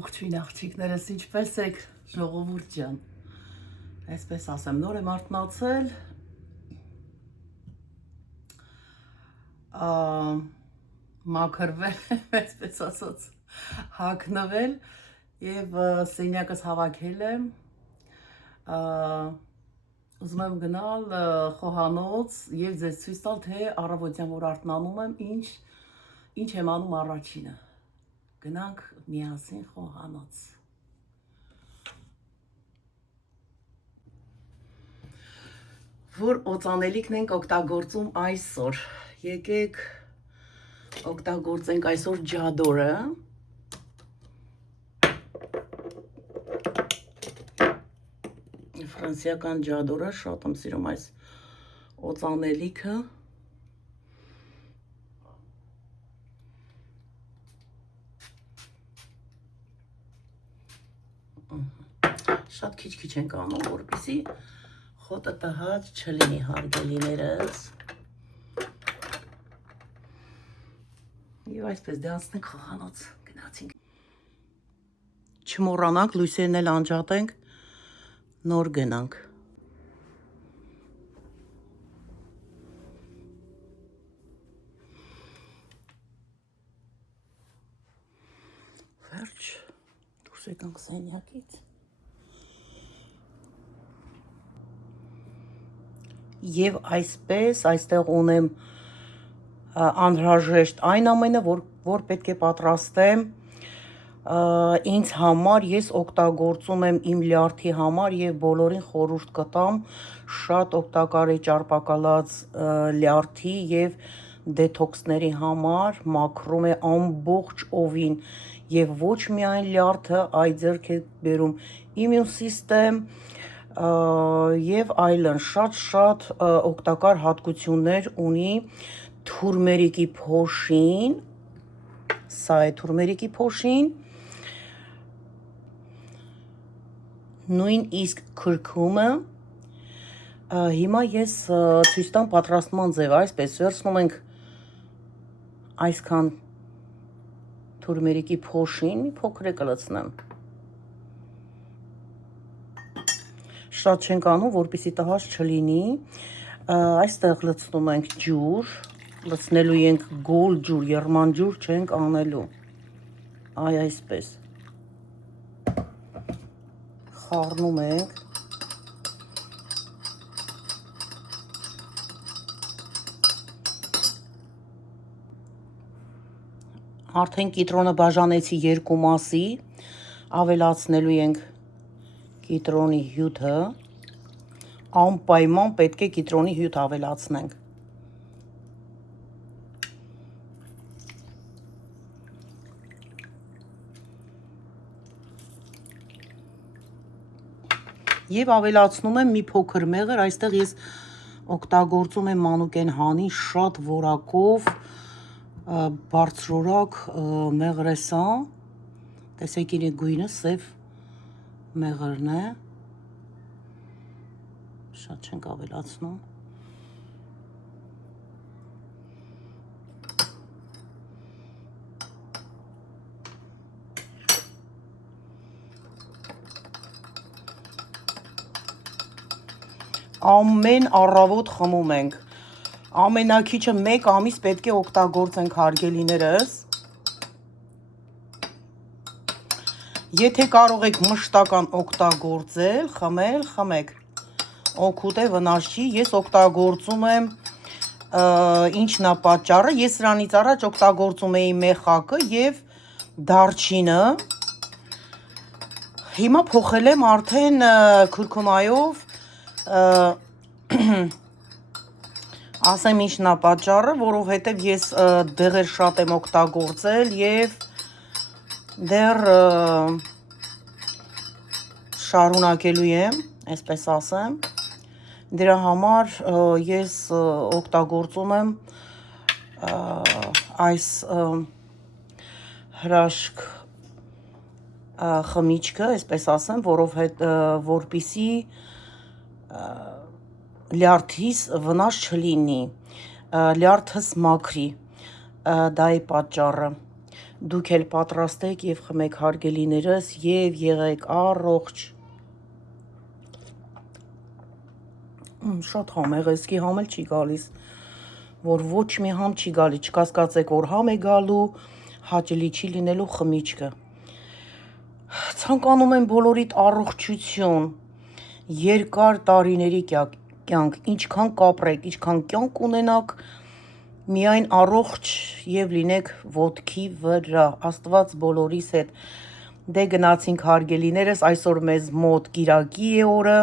Ողջույն աղջիկներս, ինչպես եք, ժողովուրդ ջան։ Այսպես ասեմ, նոր եմ արթնացել։ Մաքրվել, այսպես ասած, հագնվել եւ սենյակս հավաքել եմ։ Ուզում եմ գնալ խոհանոց եւ ձեզ ցույց տալ, թե առավոտյան որ արթնանում եմ, ինչ եմ անում առաջինը։ Գնանք միասին խոհանոց։ Որ օծանելիքն ենք օգտագործում այսօր։ Եկեք օգտագործենք այսօր ջադորը։ Ֆրանսիական ջադորը, շատ եմ սիրում այս օծանելիքը։ Շատ քիչ ենք անում, որպեսզի խոտը տհաճ չլինի, հարգելիներս։ Եվ այսպես դե անցնենք խոհանոց, գնացինք։ Չմոռանանք, լույսերն էլ անջատենք, նոր գնանք։ Վերջ, դուրս եկանք սենյակից։ Եվ այսպես, այստեղ ունեմ անհրաժեշտ այն ամենը, որ պետք է պատրաստեմ ինձ համար, ես օգտագործում եմ իմ լյարդի համար եւ բոլորին խորհուրդ կտամ, շատ օգտակար է ճարպակալած լյարդի եւ դեթոքսների համար, մաքրում է ամբողջ օվին եւ ոչ միայն լյարդը, այլ ձեռք է բերում իմուն սիստեմ եւ այլն, շատ օգտակար հատկություններ ունի թուրմերիկի փոշին, սա է թուրմերիկի փոշին, նույն իսկ քրքումը, հիմա ես ցույց տամ պատրաստման ձևը, այսպես վերցնում ենք այսքան թուրմերիկի փոշին, մի փոքր կլցնեմ, շատ չենք անում, որպեսզի տհաճ չլինի, այստեղ լցնում ենք ջուր, լցնելու ենք գոլ ջուր, եռման ջուր չենք անելու, այսպես, խառնում ենք, արդեն կիտրոնը բաժանեցի երկու մասի, ավելացնելու ենք կիտրոնի հյութը, անպայման պետք է կիտրոնի հյութ ավելացնենք։ Եվ ավելացնում եմ մի փոքր մեղր, այստեղ ես օգտագործում եմ մանուկեն հանի, շատ որակով, բարձրորակ մեղր է սա, տեսեք իր գույնը, սև մեղրն է, շատ չենք ավելացնում։ Ամեն առավոտ խմում ենք, ամենակիչը 1 ամիս պետք է օգտագործենք, հարգելիներս։ Եթե կարող եք մշտական օգտագործել, խմել, խմեք, օգուտ է, վնաս չի, ես օգտագործում եմ, ինչն է պատճառը, ես սրանից առաջ օգտագործում էի մեխակը եւ դարչինը, հիմա փոխել եմ արդեն քուրքումայով, ասեմ ինչն է պատճառը, որովհետեւ ես դեղեր շատ եմ օգտագործել եւ դեռ շարունակելու եմ, այսպես ասեմ, դրա համար ես օգտագործում եմ այս հրաշք խմիչքը, այսպես ասեմ, որպեսզի լյարդիս վնաս չլինի, լյարդս մաքրի, դա է պատճառը։ Դուք էլ պատրաստեք եւ խմեք հարգելիներս եւ եղեք առողջ։ Շատ համ եղեսկի համ էլ չի գալիս, որ ոչ մի համ չի գալի, չկասկածեք, որ համ է գալու, հաճելի չի լինելու խմիչքը։ Ցանկանում եմ բոլորիդ առողջություն, երկար տարիների կյանք, ինչքան կապրեք, ինչքան կյանք ունենաք, միայն առողջ եւ լինեք ոտքի վրա, Աստված բոլորիս հետ։ Դե գնացինք հարգելիներս, այսօր մեզ մոտ կիրակի է օրը,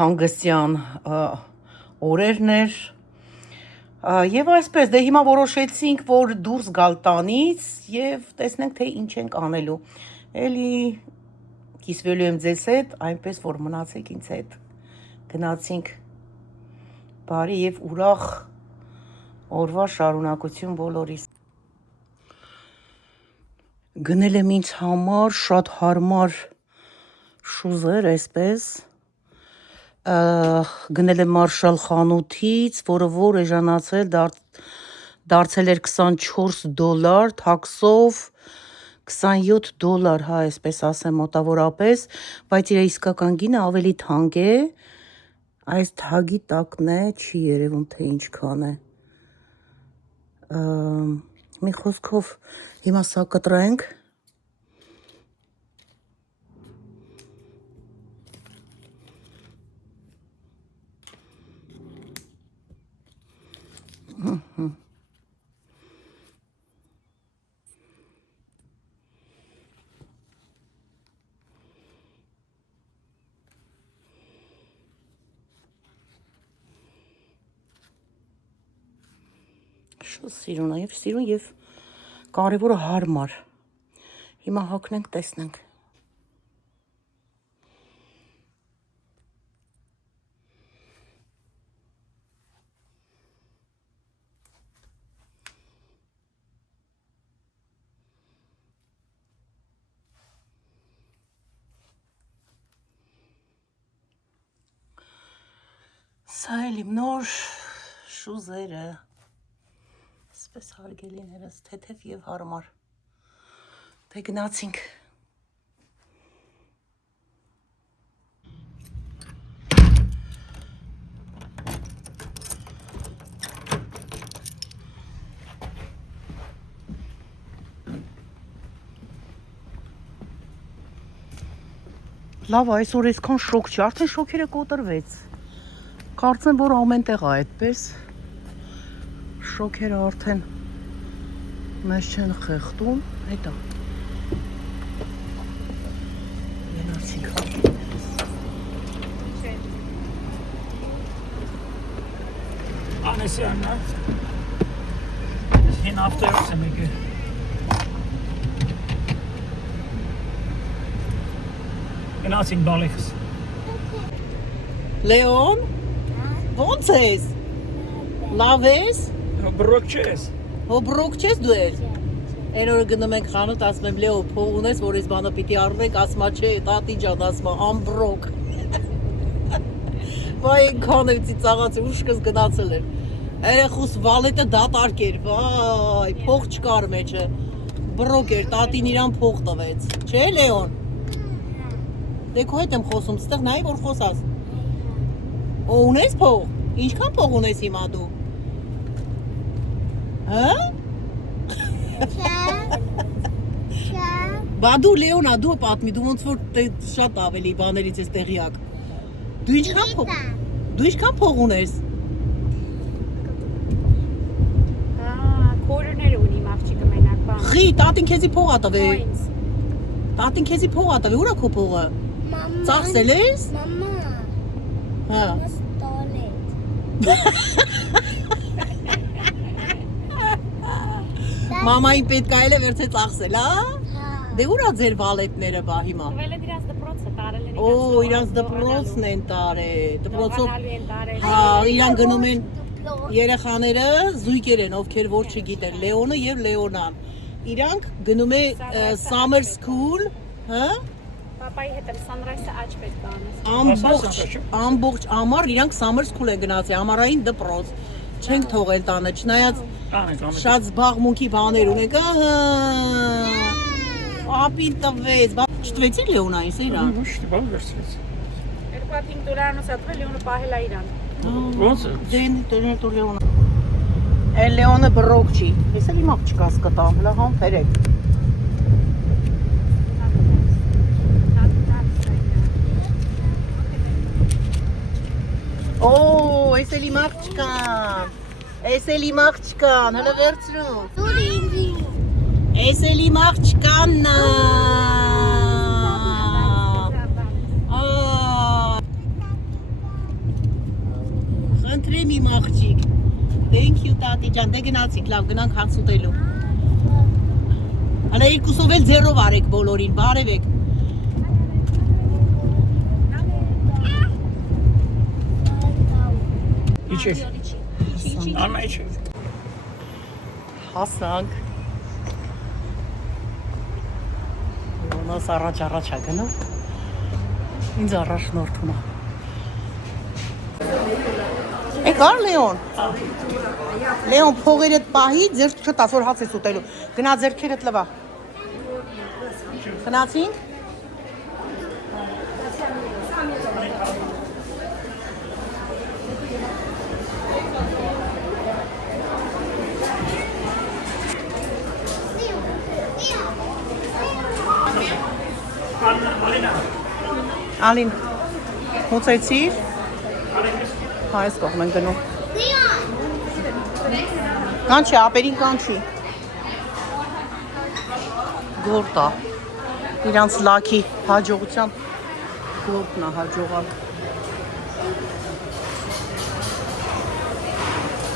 հանգստյան օրերն էր, եւ այսպես, դե հիմա որոշեցինք, որ դուրս գալ տանից եւ տեսնենք, թե ինչ ենք անելու։ Էլի կիսվելու եմ ձեզ հետ, այնպես որ մնացեք ինձ հետ։ Գնացինք բարի եւ ուրախ օրվա շարունակություն բոլորիս։ Գնել եմ ինձ համար շատ հարմար շուզեր, այսպես գնել եմ Մարշալ խանութից, որը որ էժանացել դարձել էր $24, թաքսով $27, հա, այսպես ասեմ մոտավորապես, բայց իր իսկական գինը ավելի թանկ է, այս թագի տակն է, չի երևում թե ինչքան է, մի խոսքով հիմա սա կտրենք, շատ սիրուն եւ կարևորը հարմար։ Հիմա հագնենք, տեսնենք։ Սա էլ իմ նոր շուզերը, սպես հարգելիներս, թեթև եւ հարմար, դե գնացինք։ Լավ, այսօր այսքան շոկ չի, արդեն շոկերը կոտրվեց, կարծեմ, որ ամեն տեղ է այդպես, շոկերը արդեն մեզ չեն խեղդում, հետա գնացինք Annesyanna. Hin hafta yok demek ki. Գնացինք բալիքս։ Լեոն, ո՞նց ես, լավ ես, Բրոկ չես։ հո բրոկ չես դու էլ, այն օրը գնում ենք խանութ, ասում եմ Լեո, փող ունես, որ ես բանը պիտի առնենք, ասմա չէ, տատի ջան, ասմա, ամբրոկ, վայ ենքան եմ ծիծաղացի, ուշկս գնացել էր, երեխուս վալետը դատարկ էր, վայ, փող չկար մեջը, բրոկ էր, տատին իրան փող տվեց, չէ Լեոն, դե քո հետ եմ խոսում, ստեղ նայի, որ խոսաս, Օ ունես փող, ինչքան փող ունես հիմա դու, հա? Բա դու Լեոնա, դու պատմի, դու ոնց որ շատ ավելի բաներից ես տեղյակ, դու ինչքան փող ունես, Քորներ ունի աղջիկը մենակ բան։ Խի, տատին քեզի փող ա տվել, տատին քեզի փող ա տվել, ուր ա քո փողը, ծախսել ես, հա, Մամային պետք է էլ վերցե ծախսել, հա? Դե ուր ա ձեր վալետները բա հիմա։ Տվել են իրանց դպրոցը, տարել են Օ, իրանց դպրոցն են տարել, դպրոցով, Դողանալու են տարել։ հա, իրան գնում են երեխաները զույգեր են, ովքեր որ չգիտեն, Լեոնը եւ Լեոնան։ Իրանք գնում է summer school, հա? Պապայի հետ եմ Sunrise-ը աճ պետք է անես։ Ամբողջ ամառ իրանք summer school են գնացել, ամառային դպրոց։ չենք թողել տանը, չնայած Ահա, շատ զբաղմունքի բաներ ունենք, ապին տվեց, չտվեցի Լեոնային, սիրան։ Ոչ, բան վերցրեց։ Երկու հատ 5 դոլարն ուսատվել Լեոնը պահել է իրան։ Ոնց է։ Դեն դու Լեոնը։ Էլ Լեոնը բռոկ չի։ Ես էլ իմ աղջկաս կտամ, լահան ֆերեք։ Օ, ես էլ իմ աղջկան։ Ես էլ իմ աղջկան, հələ վերցրու։ Ես էլ իմ աղջկանն է։ Խնդրեմ իմ աղջիկ։ Thank you տատի ջան, դե գնացինք, լավ, գնանք հաց ուտելու։ Հələ երկուսով էլ ձեռով արեք բոլորին, բարևեք։ Իջեք։ Անա իջեք։ Հասանք։ Ոնց առաջ է գնում։ Ինձ առաջնորդում է։ Եկար Լեոն։ Լեոն փողերդ պահի, ձեռք չտաս, որ հաց ես ուտելու։ Գնա ձեռքերդ լվա։ Գնացինք։ Ալին, մուծեցիր։ Հա, ես կողմ են գնում։ Կանչի, ապերին կանչի։ Գործ է։ Իրանց լաքի հաջողության գործն է հաջողալ։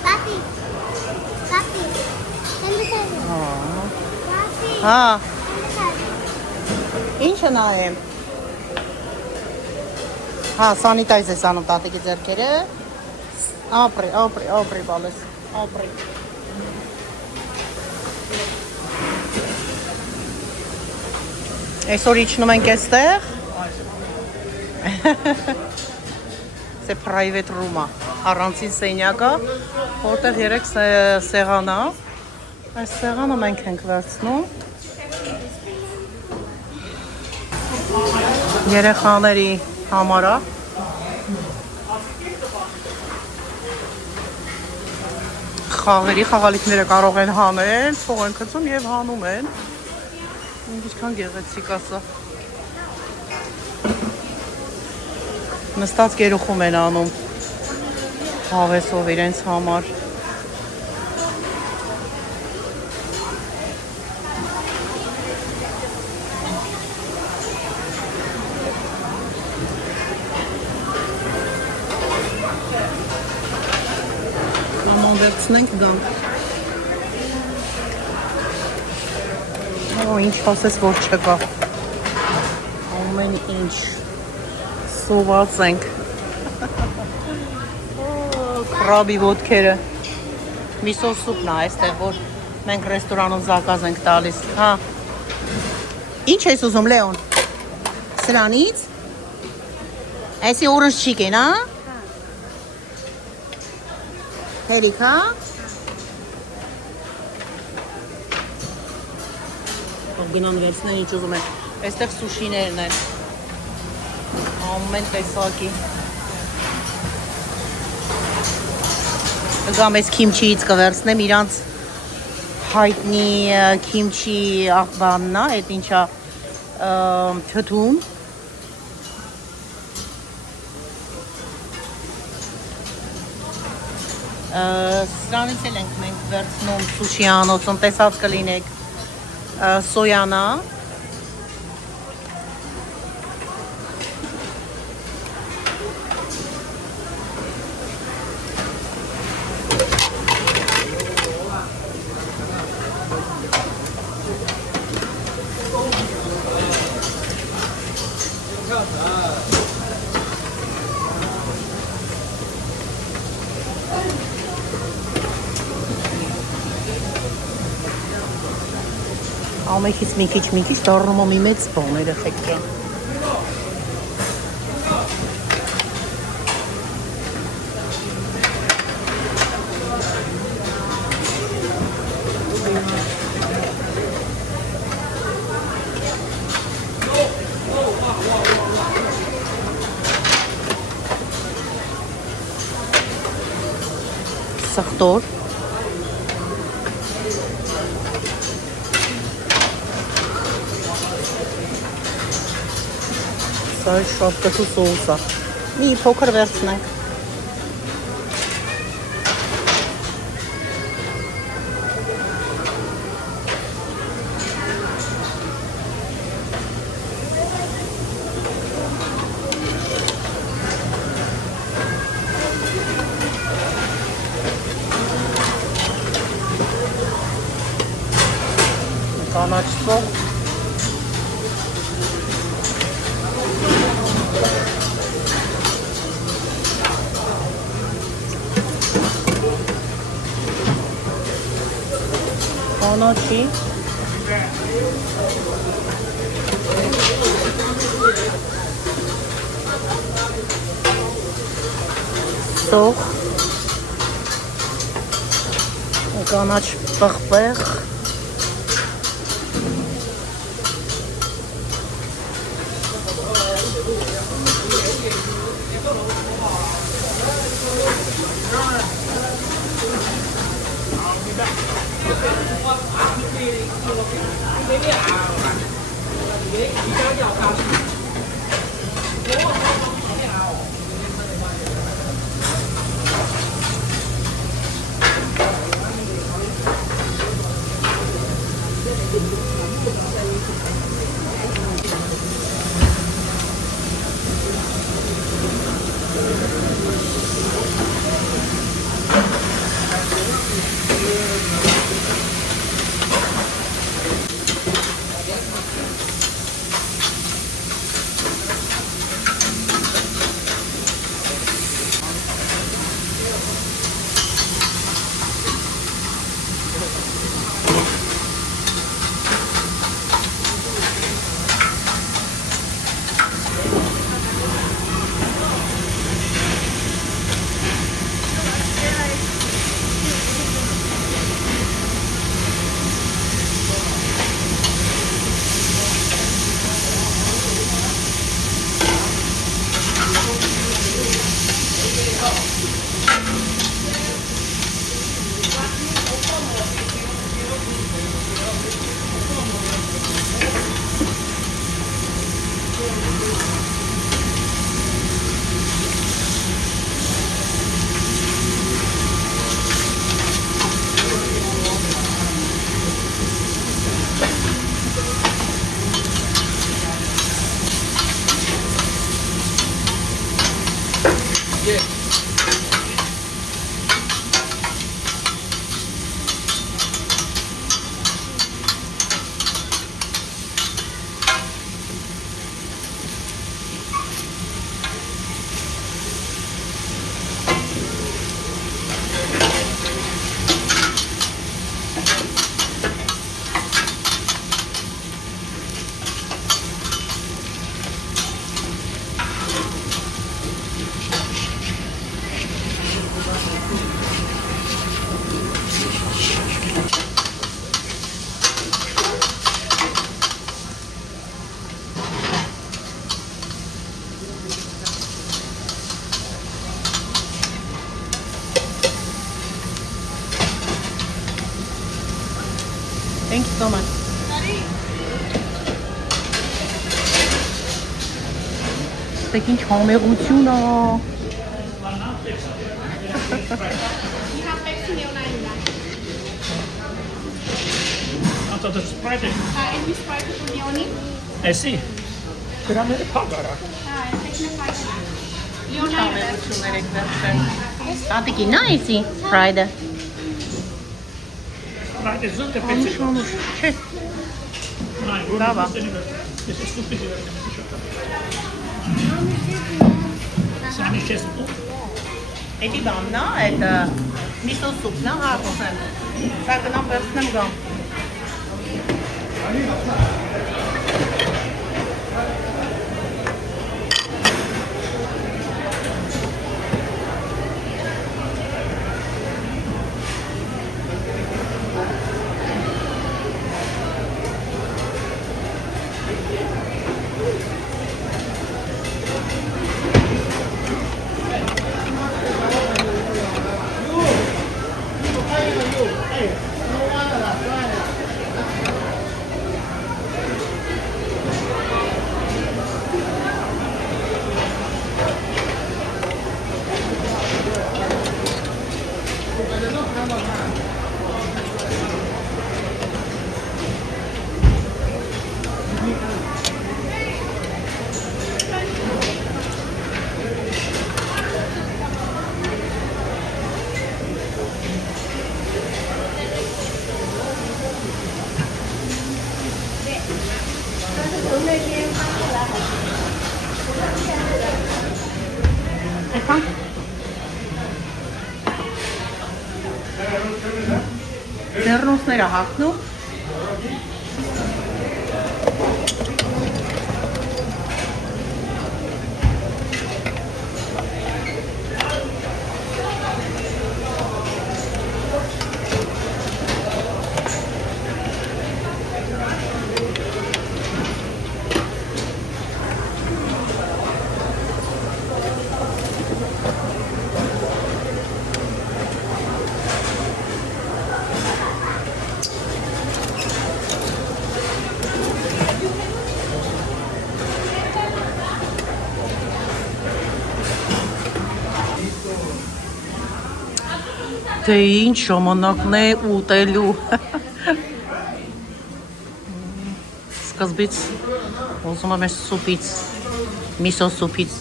Papi. Papi. Հա։ Ինչ նայեմ։ Հա, սանիտայզ ես անում տատիկի ձեռքերը։ Ապրի, բալես, ապրի։ Այսօր իջնում ենք այստեղ։ Սե private room-ա, առանցին սենյակա, որտեղ 3 սեղան է։ Այս սեղանը մենք ենք վերցնում։ Երեխաների համար է։ Խաղալիքները կարող են հանել, փող են գցում եւ հանում են։ Ինչքան գեղեցիկ է սա։ Նստած գերուխում են անում հավեսով իրենց համար։ Աման վերցնենք գանք։ Ինչ ասես, որ չկա։ Ամեն ինչ սոված ենք։ Կրաբի ոտքերը։ Միսո սուպն է այստեղ, որ մենք ռեստորանում զակազ ենք տալիս։ Հա։ Ինչ ես ուզում, Լեոն։ Սրանից։ Այսի orange chicken, հա։ Հերիք, հա։ Գնան վերցնեն ինչ ուզում են։ Այստեղ սուշիներն են։ Ամեն տեսակի։ Գամ ես քիմչիից կվերցնեմ իրանց հայտնի քիմչի աղբանն է, այդ ինչա թթուն։ Սրանից էլ ենք մենք վերցնում սուշի անոցում, տեսած կլինեք սոյանա։ Ամեքից մի քիչ դառնում է մի մեծ բան երեխեք ջան։ Սխտոր։ Սա շատ կտու սոուս է։ Մի փոքր վերցնենք։ Կանաչ սող։ Կանաչի։ Սող։ Կանաչ պղպեղ։ Thank you so much. Տեք ինչ համեղություն է։ After the Sprite, And we Sprite for Leonie. I see. Granere pagara. Համեղություններ եք վերցրել։ Տատիկին նա էսի Friday։ Sprite is not a Անուշ pizza. անուշ։ Չէ։ Brava. This is stupid. Sanchez. Էդի բանն է, այդ միսո սուպն է, հարցնեմ։ Սա գնամ վերցնեմ գամ։ հա։ Ձեռնոցները հագնում։ Դե ինչ ժամանակն է ուտելու։ Սկզբից ուզում եմ այս սուպից, միսո սուպից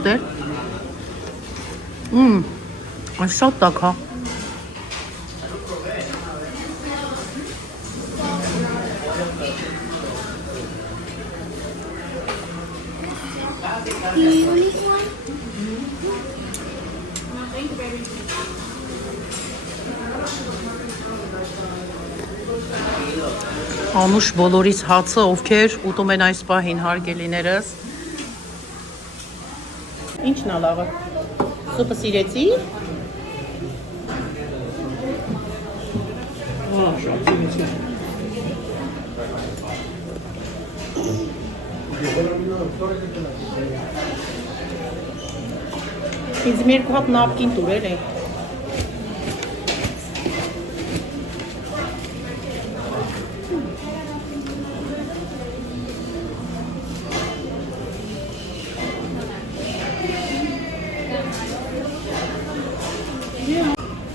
ուտել։ Այս շատ տաք, հա։ Անուշ բոլորիս հացը, ովքեր ուտում են այս պահին հարգելիներս։ Ինչն է լավը։ Սուպը սիրեցի։ Շատ սիրեցի։ Ինձ մի երկու հատ նապկին տուրել է։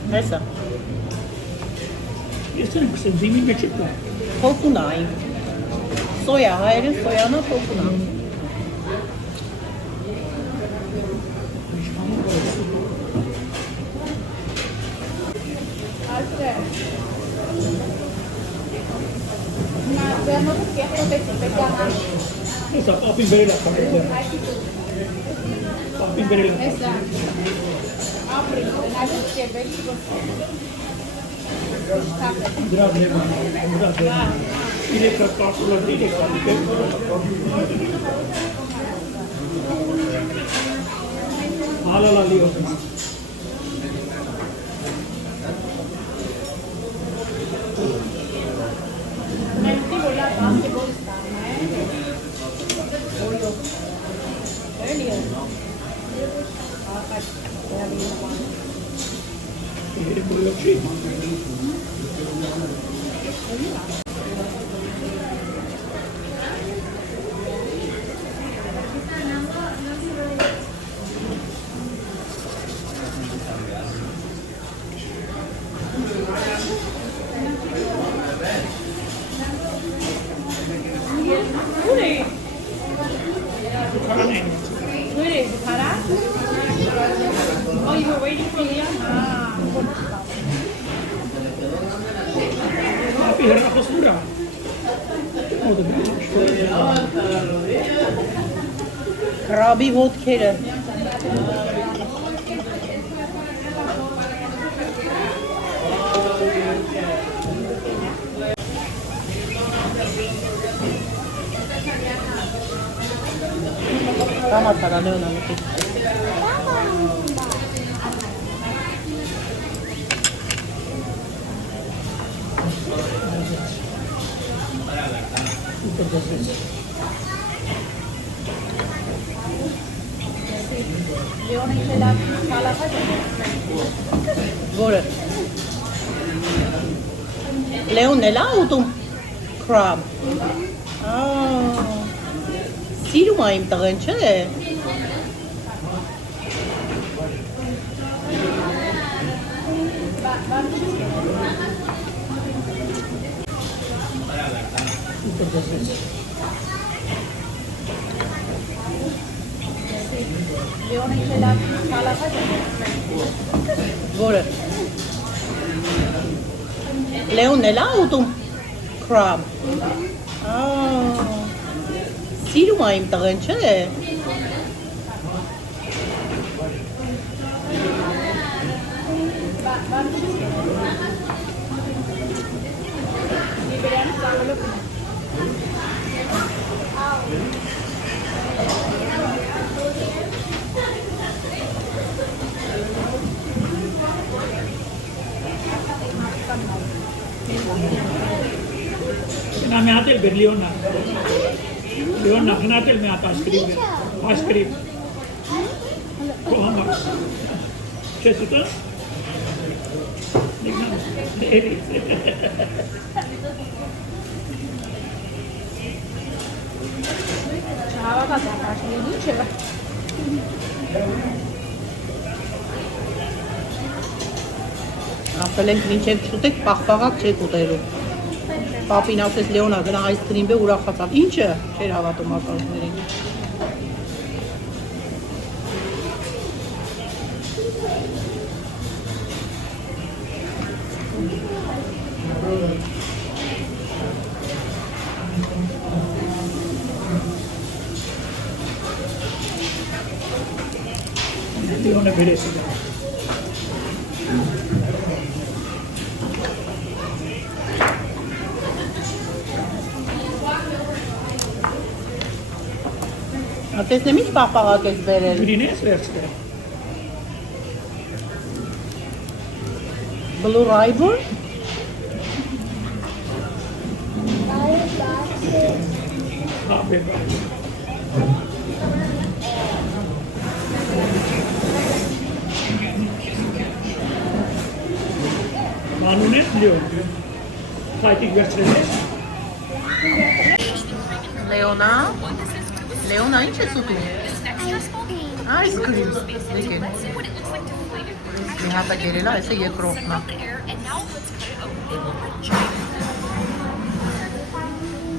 Հեսա։ Ես եմ կսեմ դիմի մեջ է կա։ Փոքուն այն։ Սոյա, հայերեն սոյանա փոքուն է։ Եսա, ապին բերել է կամետը։ Ապին բերել է։ Դրա դեպի, իրեկա կապուլա իրեկա հալալա լիոտ։ Oh, you were waiting for me? Ապի հեռախոսնուրա։ Կրաբի ոտքերը։ Կամացարա լեոնա մտի։ Որը։ Լեոնն էլ է ուտում crab։ Սիրում է իմ տղեն, չէ՞։ Որը։ Լեոնն էլ է ուտում crab։ Սիրում է իմ տղեն, չէ՞։ Na mi atel ber Leona. Leona hanatel mi at askrim. Askrim. Kohama. Chesuta? Digna. Eri. Հավատա դաշնի չէ։ Ասել ենք մինչև չուտեք պաղպաղակ չեք ուտելու։ Պապին ասեց Լեոնա գնա այսկրիմ բե ուրախացավ։ Ինչը չէր հավատում ակալներին։ Leona beresi. Տեսնեմ ինչ պաղպաղակ ես բերել։ Գրինես վերցրել։ Blue Ribbon։ Հա, բեբա։ Մանուն է Լեոն։ Հայտիկ վերցրել ես։ Լեոնա։ Լեոնա ինչ ես ուտում։ Այսկրիմ։ Եկեք։ Մի հատա գերելա, այսը երկրորդն է։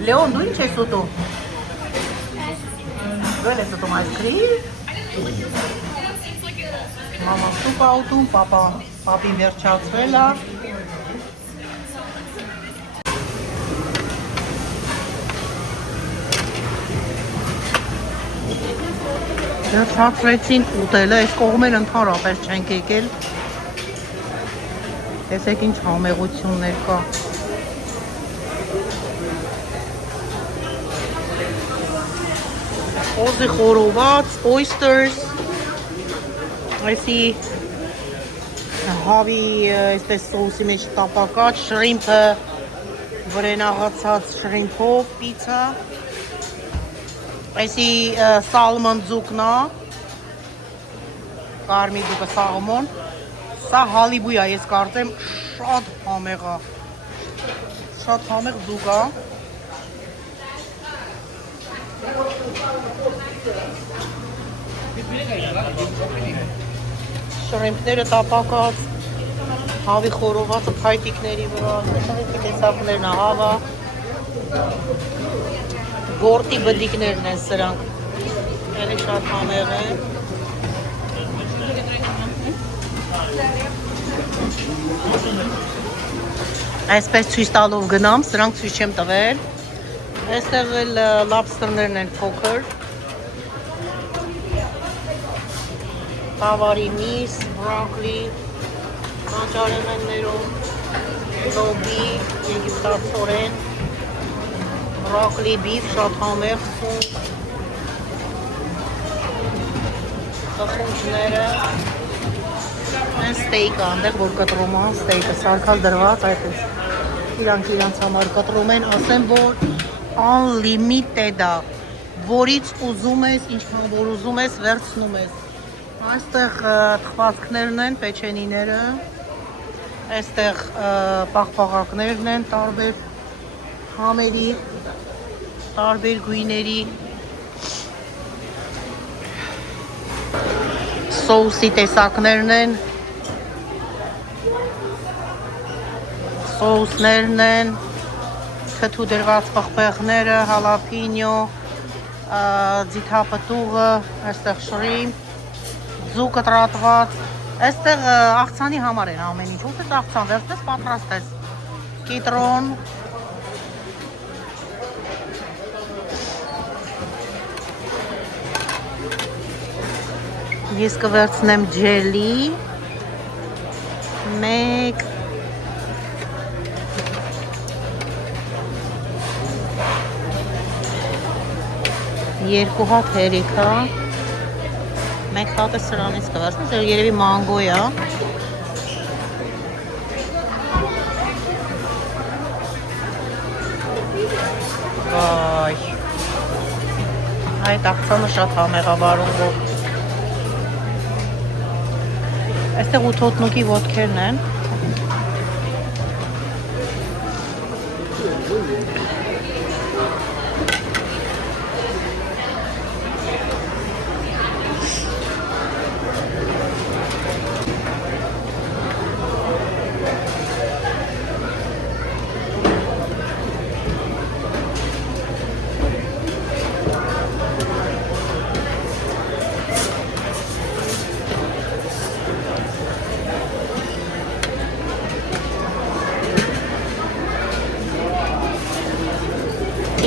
Լեոն, դու ինչ ես ուտում։ Դու ես ուտում այսկրիմ։ Մաման սուպ ա ուտում, պապին վերջացրել է։ Վերջացրեցին ուտելը, այս կողմեր ընդհանրապես չենք եկել։ Տեսեք ինչ համեղություններ կա։ Օզի խորոված, oysters, այսի հավի այսպես սոուսի մեջ տապակած, շրիմփը վրենաղացած շրիմփով, պիցա, այսի սալմոն ձուկնա, կարմիր ձուկը սալմոն, սա հալիբու է, ես կարծեմ շատ համեղ է, շատ համեղ ձուկ է, շրիմփները տապակած, հավի խորովածը փայտիկների վրա, տեսակներն է հավա, գորտի բդիկներն են սրանք, էլի շատ համեղ են, այսպես ցույց տալով գնամ, սրանք ցույց չեմ տվել, այստեղ էլ լաբստերներն են փոքր, Տավարի միս, բրոկլի, կանճարեղեններով, լոբի, եգիպտացորեն, բրոկլի բիֆ, շատ համեղ խունջ, խունջները, այն ստեյկը, այնտեղ որ կտրում է, ստեյկը սարքալ դրված, այդպես իրանք համար կտրում են, ասեմ, որ unlimited է, որից ուզում ես, ինչքան որ ուզում ես, վերցնում ես, այստեղ թխվածքներն են, պեչենիները, այստեղ պաղպաղակներն են, տարբեր համերի, տարբեր գույների, սոուսի տեսակներն են, սոուսներն են, թթու դրված պղպեղները, հալափինյո, ձիթապտուղը, այստեղ շրիմփ, ձուկը տրատված, այստեղ աղցանի համար են ամեն ինչ, ուտես աղցան, վերցնես պատրաստես, կիտրոն, ես կվերցնեմ ջելի, Մեկ երկու հատ հերիք է։ Մեկ հատը սրանից կվերցնես, երևի մանգո է։ Վայ։ Այդ աղցանը շատ համեղ է վարունգով։ Այստեղ 8 հոտնուկի ոտքերն են։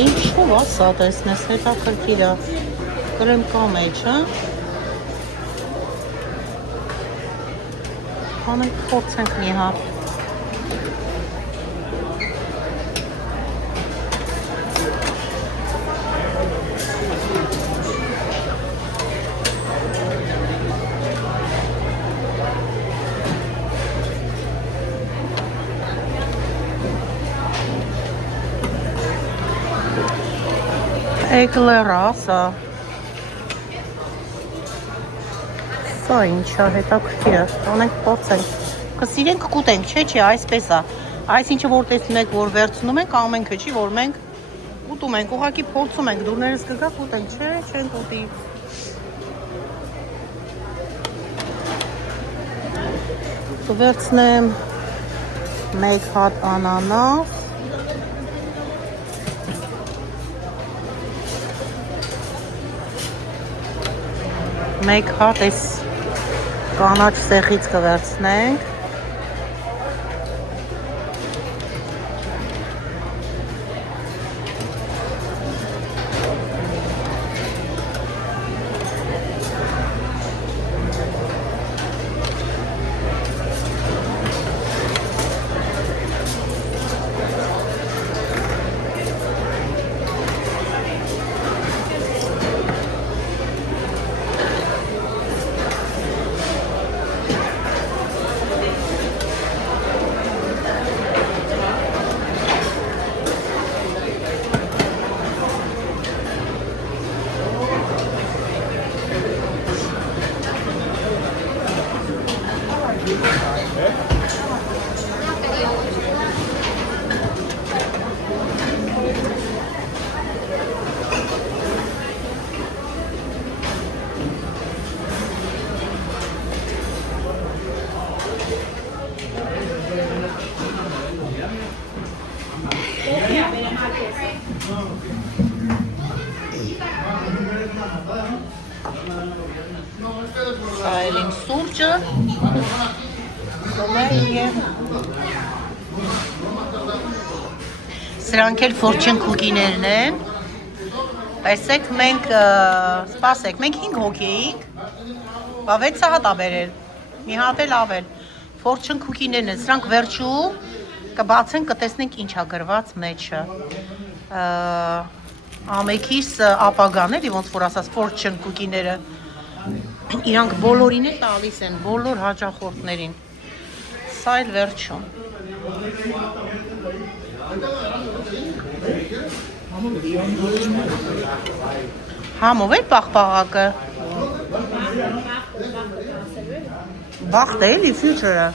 Ինչու՞ ասա տեսնես, հետաքրքիր է։ Կրեմ կա մեջ, հա։ Անենք փորձենք մի հատ։ Էկլերա, սա։ Սա ինչ է, հետաքրքիր է։ Անենք փորձենք։ Կսիրենք կուտենք, չէ, այսպես է։ Այս ինչը որ տեսնում եք, որ վերցնում ենք, ամենքը չի, որ մենք ուտում ենք, ուղղակի փորձում ենք, դուրներս կգա կուտենք, չէ, չենք ուտի։ Կվերցնեմ մեկ հատ անանաս։ Մեկ հատ այս կանաչ սեղից կվերցնենք։ Այլին սուրճը Սրանք էլ ֆորչեն քուկիներն են Տեսեք մենք սպասեք, մենք 5 հոգի էինք Բա 6 հատ ա բերել Մի հատ էլ ավել Ֆորչեն քուկիներն են, սրանք վերջում կբացենք, կտեսնենք ինչ ա գրված մեջը Ամեքիս ապագան էլի ոնց որ ասած ֆորչեն քուկիները Իրանք բոլորին է տալիս են, բոլոր հաճախորդներին Սա էլ վերջում Համով էլ պաղպաղակը Բախտ է էլի ֆյուչերը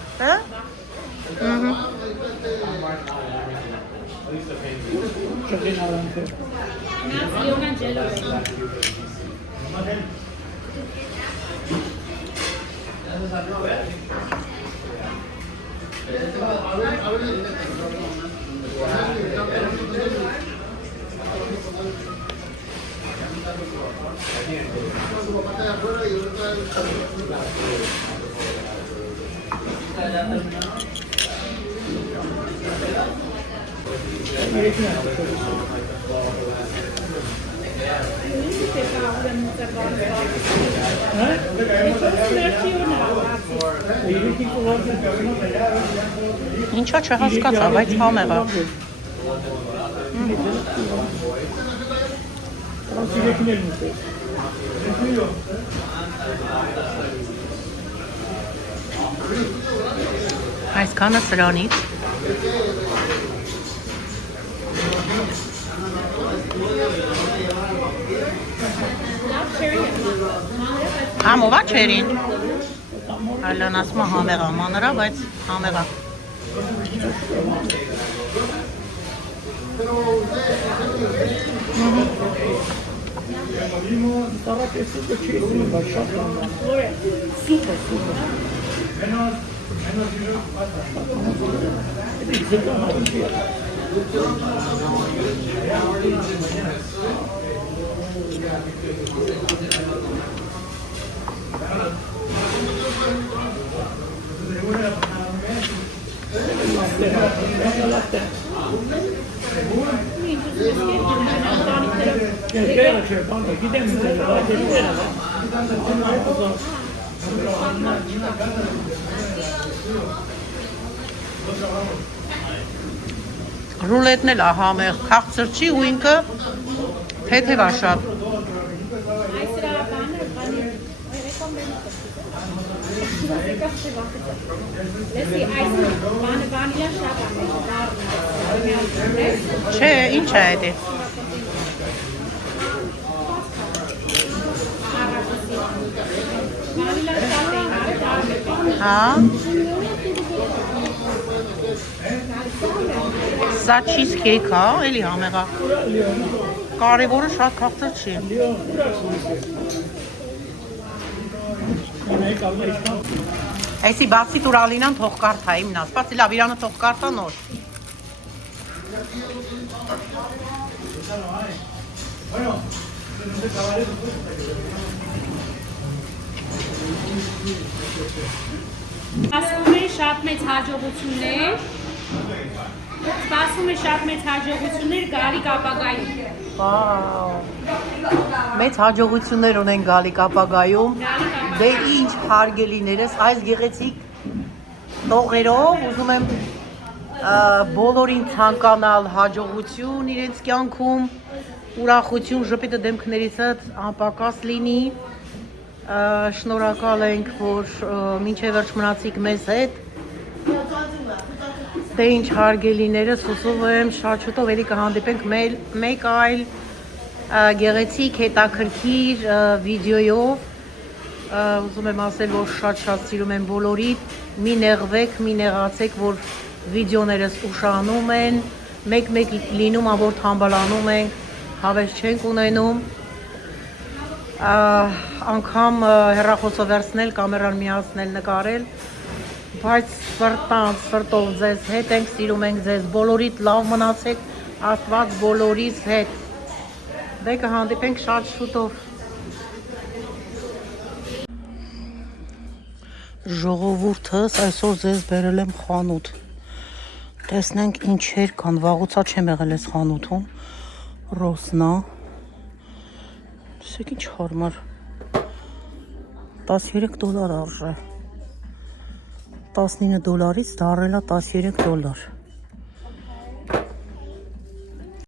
Ինչա չհասկացա, բայց համեղ է։ Այսքանը սրանից։ Համովա չերին։ Այլան ասում է համեղա, մանրա, բայց համեղա։ Ռուլետն էլ է համեղ, քաղցր չի ու ինքը թեթև է շատ։ Չէ, ինչ է դա։ Հա։ Սա cheesecake է, էլի համեղ է։ Կարևորը շատ քաղցր չի։ Այսի բացի տուր Ալինան թող կարդա իմնա, սպասի լավ իրանը թող կարդա նոր։ Սպասում է շատ մեծ հաջողություններ։ Սպասում է շատ մեծ հաջողություններ գալիք ապագայում։ Վաու։ Մեծ հաջողություններ ունեն գալիք ապագայում։ Դե ինչ հարգելիներս, այս գեղեցիկ տողերով ուզում եմ բոլորին ցանկանալ հաջողություն իրենց կյանքում, ուրախություն, ժպիտը դեմքներիցդ անպակաս լինի։ Շնորհակալ ենք, որ մինչև վերջ մնացիք մեզ հետ։ Դե ինչ հարգելիներս, հուսով եմ շատ շուտով էլի կհանդիպենք մեկ այլ գեղեցիկ հետաքրքիր վիդեոյով։ Ուզում եմ ասել, որ շատ սիրում եմ բոլորիդ, մի նեղվեք, մի նեղացեք, որ վիդեոներս ուշանում են, մեկ-մեկ լինում, որ թամբալանում ենք, հավես չենք ունենում, անգամ հեռախոսը վերցնել, կամերան միացնել, նկարել, բայց սրտով ձեզ հետ ենք, սիրում ենք ձեզ, բոլորիդ լավ մնացեք, Աստված բոլորիս հետ, դե կհանդիպենք շատ շուտով։ Ժողովուրդս այսօր ձեզ բերել եմ խանութ, տեսնենք ինչեր կան, վաղուցա չեմ եղել ես խանութում, ռոսնա, տեսեք ինչ հարմար, $13 արժե, $19-ից դառել է $13